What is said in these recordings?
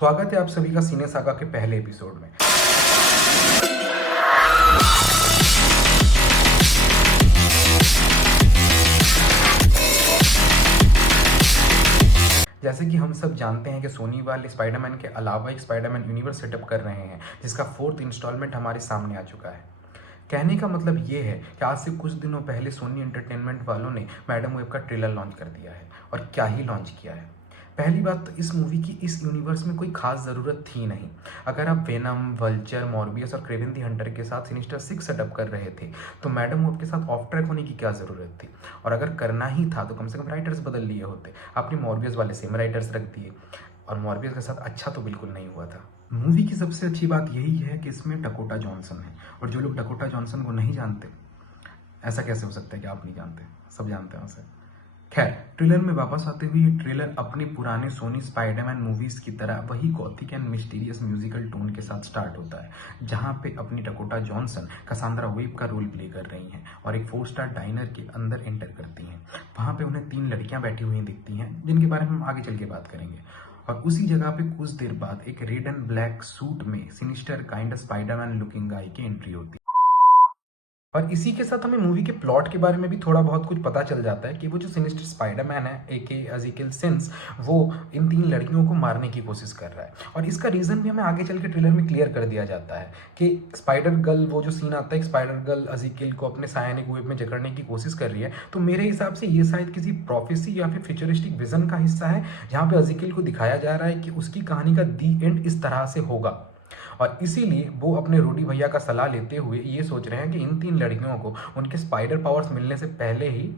स्वागत है आप सभी का सीने सागा के पहले एपिसोड में। जैसे कि हम सब जानते हैं कि सोनी वाले स्पाइडरमैन के अलावा एक स्पाइडरमैन यूनिवर्स सेटअप कर रहे हैं, जिसका 4th इंस्टॉलमेंट हमारे सामने आ चुका है। कहने का मतलब ये है कि आज से कुछ दिनों पहले सोनी एंटरटेनमेंट वालों ने मैडम वेब का ट्रेलर लॉन्च कर दिया है, और क्या ही लॉन्च किया है। पहली बात तो इस मूवी की इस यूनिवर्स में कोई खास ज़रूरत थी नहीं। अगर आप वेनम, वल्चर, मॉर्बियस और क्रेवन दी हंटर के साथ सिनिस्टर 6 सेटअप कर रहे थे तो मैडम वेब के साथ ऑफ ट्रैक होने की क्या ज़रूरत थी। और अगर करना ही था तो कम से कम राइटर्स बदल लिए होते। आपने मॉर्बियस वाले सेम राइटर्स रख दिए, और मॉर्बियस के साथ अच्छा तो बिल्कुल नहीं हुआ था। मूवी की सबसे अच्छी बात यही है कि इसमें डकोटा जॉनसन है, और जो लोग डकोटा जॉनसन को नहीं जानते, ऐसा कैसे हो सकता है कि आप नहीं जानते, सब जानते हैं उसे। खैर, ट्रेलर में वापस आते हुए ये ट्रेलर अपने पुराने सोनी स्पाइडरमैन मूवीज की तरह वही Gothic and mysterious musical tone के साथ स्टार्ट होता है, जहां पे अपनी डकोटा जॉनसन कसांद्रा वेब का रोल प्ले कर रही हैं और एक 4 स्टार डाइनर के अंदर एंटर करती हैं। वहां पे उन्हें 3 लड़कियां बैठी हुई दिखती हैं, जिनके बारे में हम आगे चल के बात करेंगे। और उसी जगह पे कुछ देर बाद एक रेड एंड ब्लैक सूट में sinister kind Spiderman looking guy की एंट्री होती है। और इसी के साथ हमें मूवी के प्लॉट के बारे में भी थोड़ा बहुत कुछ पता चल जाता है कि वो जो सिनिस्टर स्पाइडरमैन है एके अजीकिल सिंस, वो इन 3 लड़कियों को मारने की कोशिश कर रहा है। और इसका रीज़न भी हमें आगे चल के ट्रेलर में क्लियर कर दिया जाता है कि स्पाइडर गर्ल, वो जो सीन आता है स्पाइडर गर्ल अजीकिल को अपने सायानिक वेब में जकड़ने की कोशिश कर रही है, तो मेरे हिसाब से ये शायद किसी प्रोफेसी या फिर फ्यूचरिस्टिक विजन का हिस्सा है, जहाँ पे अजीकिल को दिखाया जा रहा है कि उसकी कहानी का दी एंड इस तरह से होगा। और इसीलिए वो अपने रोडी भैया का सलाह लेते हुए ये सोच रहे हैं कि इन 3 लड़कियों को उनके स्पाइडर पावर्स मिलने से पहले ही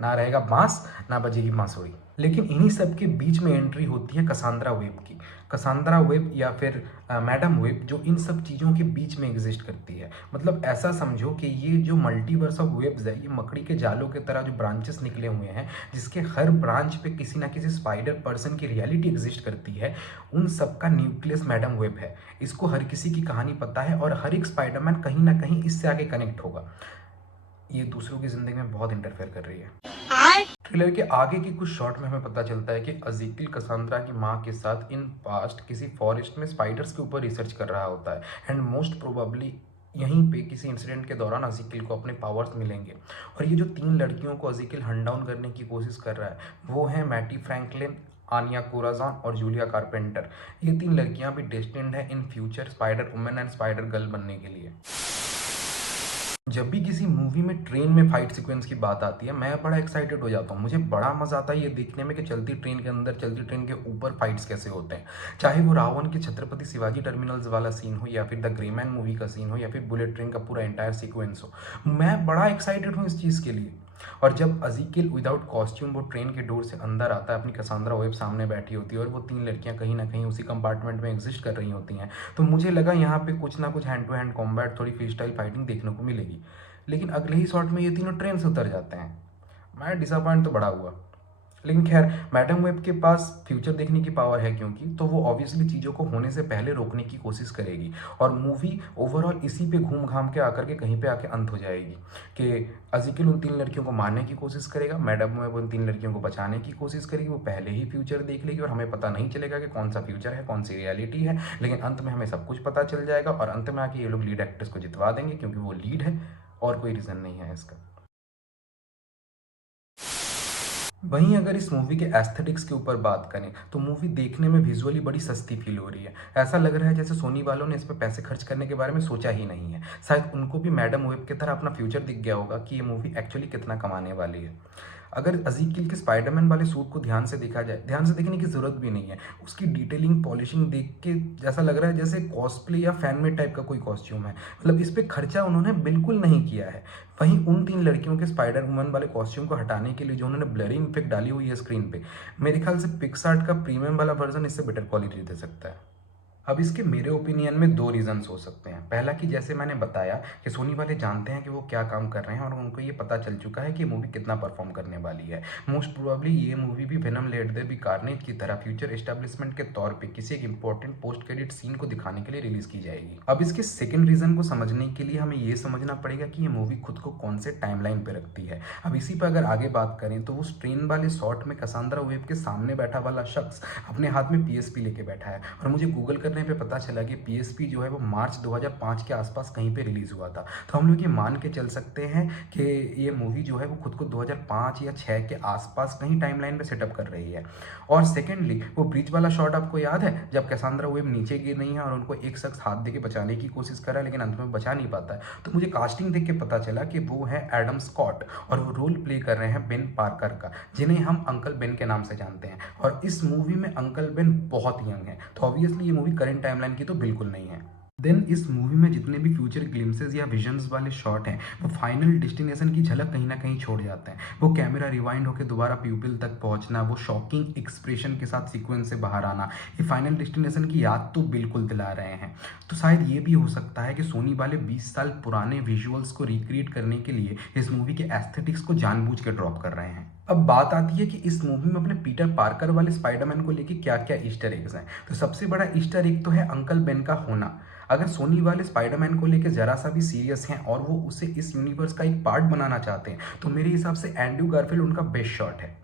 ना रहेगा बांस, ना बजेगी बांसुरी। लेकिन इन्हीं सब के बीच में एंट्री होती है कसांद्रा वेब की। कसांद्रा वेब या फिर मैडम वेब, जो इन सब चीज़ों के बीच में एग्जिस्ट करती है। मतलब ऐसा समझो कि ये जो मल्टीवर्स ऑफ वेब्स है, ये मकड़ी के जालों के तरह जो ब्रांचेस निकले हुए हैं, जिसके हर ब्रांच पे किसी ना किसी स्पाइडर पर्सन की रियलिटी एग्जिस्ट करती है, उन सब का न्यूक्लियस मैडम वेब है। इसको हर किसी की कहानी पता है, और हर एक स्पाइडरमैन कहीं ना कहीं इससे आगे कनेक्ट होगा। ये दूसरों की जिंदगी में बहुत इंटरफेयर कर रही है। ट्रेलर के आगे की कुछ शॉट में हमें पता चलता है कि अजीकिल कसांद्रा की माँ के साथ इन पास्ट किसी फॉरेस्ट में स्पाइडर्स के ऊपर रिसर्च कर रहा होता है, एंड मोस्ट प्रोबेबली यहीं पे किसी इंसिडेंट के दौरान अजीकिल को अपने पावर्स मिलेंगे। और ये जो 3 लड़कियों को अजीकिल हंट डाउन करने की कोशिश कर रहा है, वो हैं मैटी फ्रैंकलिन, आनिया कोराजान और जूलिया कारपेंटर। ये 3 लड़कियां भी डेस्टिन्ड है in future spider women and spider girl बनने के लिए। जब भी किसी मूवी में ट्रेन में फाइट सीक्वेंस की बात आती है, मैं बड़ा एक्साइटेड हो जाता हूँ। मुझे बड़ा मजा आता है ये देखने में कि चलती ट्रेन के अंदर, चलती ट्रेन के ऊपर फाइट्स कैसे होते हैं। चाहे वो रावण के छत्रपति शिवाजी टर्मिनल्स वाला सीन हो, या फिर द ग्रेमैन मूवी का सीन हो, या फिर बुलेट ट्रेन का पूरा एंटायर सीक्वेंस हो, मैं बड़ा एक्साइटेड हूँ इस चीज़ के लिए। और जब अजीकिल विदाउट कॉस्ट्यूम वो ट्रेन के डोर से अंदर आता है, अपनी कसांद्रा वेब सामने बैठी होती है, और वो 3 लड़कियां कहीं ना कहीं उसी कंपार्टमेंट में एग्जिस्ट कर रही होती हैं, तो मुझे लगा यहाँ पे कुछ ना कुछ हैंड टू हैंड कॉम्बैट, थोड़ी फ्री स्टाइल फाइटिंग देखने को मिलेगी। लेकिन अगले ही शॉट में ये तीनों ट्रेन से उतर जाते हैं। मैं डिसअपॉइंट तो बड़ा हुआ। लेकिन खैर, मैडम वेब के पास फ्यूचर देखने की पावर है, क्योंकि तो वो ऑब्वियसली चीज़ों को होने से पहले रोकने की कोशिश करेगी, और मूवी ओवरऑल इसी पे घूम घाम के आकर के कहीं पे आके अंत हो जाएगी कि अजीकिल उन 3 लड़कियों को मारने की कोशिश करेगा, मैडम वेब उन 3 लड़कियों को बचाने की कोशिश करेगी, वो पहले ही फ्यूचर देख लेगी, और हमें पता नहीं चलेगा कि कौन सा फ्यूचर है, कौन सी रियलिटी है। लेकिन अंत में हमें सब कुछ पता चल जाएगा, और अंत में आके ये लोग लीड एक्ट्रेस को जितवा देंगे, क्योंकि वो लीड है, और कोई रीज़न नहीं है इसका। वहीं अगर इस मूवी के एस्थेटिक्स के ऊपर बात करें, तो मूवी देखने में विजुअली बड़ी सस्ती फील हो रही है। ऐसा लग रहा है जैसे सोनी वालों ने इस पर पैसे खर्च करने के बारे में सोचा ही नहीं है। शायद उनको भी मैडम वेब की तरह अपना फ्यूचर दिख गया होगा कि ये मूवी एक्चुअली कितना कमाने वाली है। अगर अजीकिल के स्पाइडरमैन वाले सूट को ध्यान से देखा जाए, ध्यान से देखने की जरूरत भी नहीं है, उसकी डिटेलिंग, पॉलिशिंग देख के जैसा लग रहा है जैसे कॉस्प्ले या फैन मेड टाइप का कोई कॉस्ट्यूम है। मतलब इस पे खर्चा उन्होंने बिल्कुल नहीं किया है। वहीं उन 3 लड़कियों के स्पाइडर वुमन वाले कॉस्ट्यूम को हटाने के लिए जो उन्होंने ब्लरिंग इफेक्ट डाली हुई है स्क्रीन पे, मेरे ख्याल से पिक्सआर्ट का प्रीमियम वाला वर्जन इससे बेटर क्वालिटी दे सकता है। अब इसके मेरे ओपिनियन में 2 रीज़न्स हो सकते हैं। पहला कि जैसे मैंने बताया कि सोनी वाले जानते हैं कि वो क्या काम कर रहे हैं और उनको ये पता चल चुका है कि ये मूवी कितना परफ़ॉर्म करने वाली है। मोस्ट प्रोबेबली ये मूवी भी Venom Let There Be Carnage की तरह फ्यूचर एस्टैब्लिशमेंट के तौर पे किसी एक इम्पोर्टेंट पोस्ट क्रेडिट सीन को दिखाने के लिए रिलीज़ की जाएगी। अब इसके सेकंड रीज़न को समझने के लिए हमें ये समझना पड़ेगा कि ये मूवी खुद को कौन से टाइमलाइन पे रखती है। अब इसी पे अगर आगे बात करें तो उस ट्रेन वाले शॉट में कैसेंड्रा वेब के सामने बैठा वाला शख्स अपने हाथ में पीएसपी लेके बैठा है और मुझे गूगल करने पे पता चला कि पीएसपी जो है वो मार्च 2005 के आसपास कहीं पे रिलीज़ हुआ था। तो हम लोग ये मान के चल सकते हैं कि ये मूवी जो है वो खुद को 2005 या 6 के आसपास कहीं टाइमलाइन पे सेटअप कर रही है। और सेकेंडली वो ब्रिज वाला शॉट आपको याद है जब कैसेंड्रा वेब नीचे गिर रही है और उनको एक शख्स हाथ देके बचाने की कोशिश कर रहा है लेकिन अंत में बचा नहीं पाता है। तो मुझे कास्टिंग देख के पता चला कि वो है एडम स्कॉट और वो रोल प्ले कर रहे हैं बेन पार्कर का, जिन्हें हम अंकल बेन के नाम से जानते हैं। और इस मूवी में अंकल बेन बहुत यंग है, तो ऑब्वियसली ये मूवी करंट टाइमलाइन की तो बिल्कुल नहीं है। देन इस मूवी में जितने भी फ्यूचर ग्लिम्सेस या विजन्स वाले शॉट हैं वो फाइनल डेस्टिनेशन की झलक कहीं ना कहीं छोड़ जाते हैं। वो कैमरा रिवाइंड होकर दोबारा प्यूपिल तक पहुंचना, वो शॉकिंग एक्सप्रेशन के साथ सीक्वेंस से बाहर आना, ये फाइनल डेस्टिनेशन की याद तो बिल्कुल दिला रहे हैं। तो शायद ये भी हो सकता है कि सोनी वाले 20 साल पुराने विजुअल्स को रिक्रिएट करने के लिए इस मूवी के एस्थेटिक्स को जानबूझ के ड्रॉप कर रहे हैं। अब बात आती है कि इस मूवी में अपने पीटर पार्कर वाले स्पाइडरमैन को लेके क्या क्या ईस्टर एग्स हैं। तो सबसे बड़ा ईस्टर एग तो है अंकल बेन का होना। अगर सोनी वाले स्पाइडरमैन को लेके जरा सा भी सीरियस हैं और वो उसे इस यूनिवर्स का एक पार्ट बनाना चाहते हैं तो मेरे हिसाब से एंड्रू गारफील्ड उनका बेस्ट शॉट है।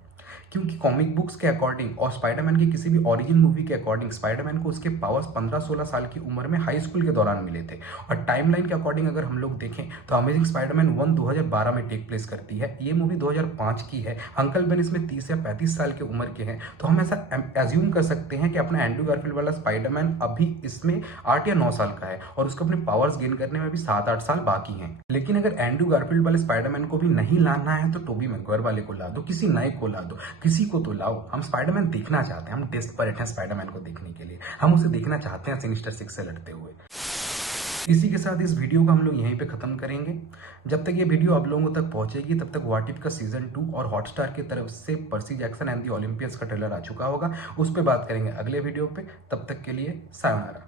क्योंकि कॉमिक बुक्स के अकॉर्डिंग और स्पाइडरमैन की किसी भी ओरिजिन मूवी के अकॉर्डिंग स्पाइडरमैन को उसके पावर्स 15-16 साल की उम्र में हाई स्कूल के दौरान मिले थे। और टाइमलाइन के अकॉर्डिंग अगर हम लोग देखें तो अमेजिंग स्पाइडरमैन 1 2012 में टेक प्लेस करती है, ये मूवी 2005 की है। अंकल बेन इसमें 30 या 35 साल की उम्र के हैं, तो हम ऐसा एज्यूम कर सकते हैं कि अपना एंड्रू गारफील्ड वाला स्पाइडरमैन अभी इसमें 8 या 9 साल का है और उसको अपने पावर्स गेन करने में भी 7-8 साल बाकी हैं। लेकिन अगर एंड्रू गारफील्ड वाले स्पाइडरमैन को भी नहीं लाना है तो टोबी मैguire वाले को ला दो, किसी नए को ला दो, किसी को तो लाओ। हम स्पाइडरमैन देखना चाहते हैं, हम डेस्परेट हैं स्पाइडरमैन को देखने के लिए, हम उसे देखना चाहते हैं सिनिस्टर 6 से लड़ते हुए। इसी के साथ इस वीडियो को हम लोग यहीं पे खत्म करेंगे। जब तक ये वीडियो आप लोगों तक पहुंचेगी तब तक व्हाट इफ का सीजन 2 और हॉटस्टार की तरफ से Percy Jackson and the Olympians का ट्रेलर आ चुका होगा, उस पर बात करेंगे अगले वीडियो पे। तब तक के लिए सायोनारा।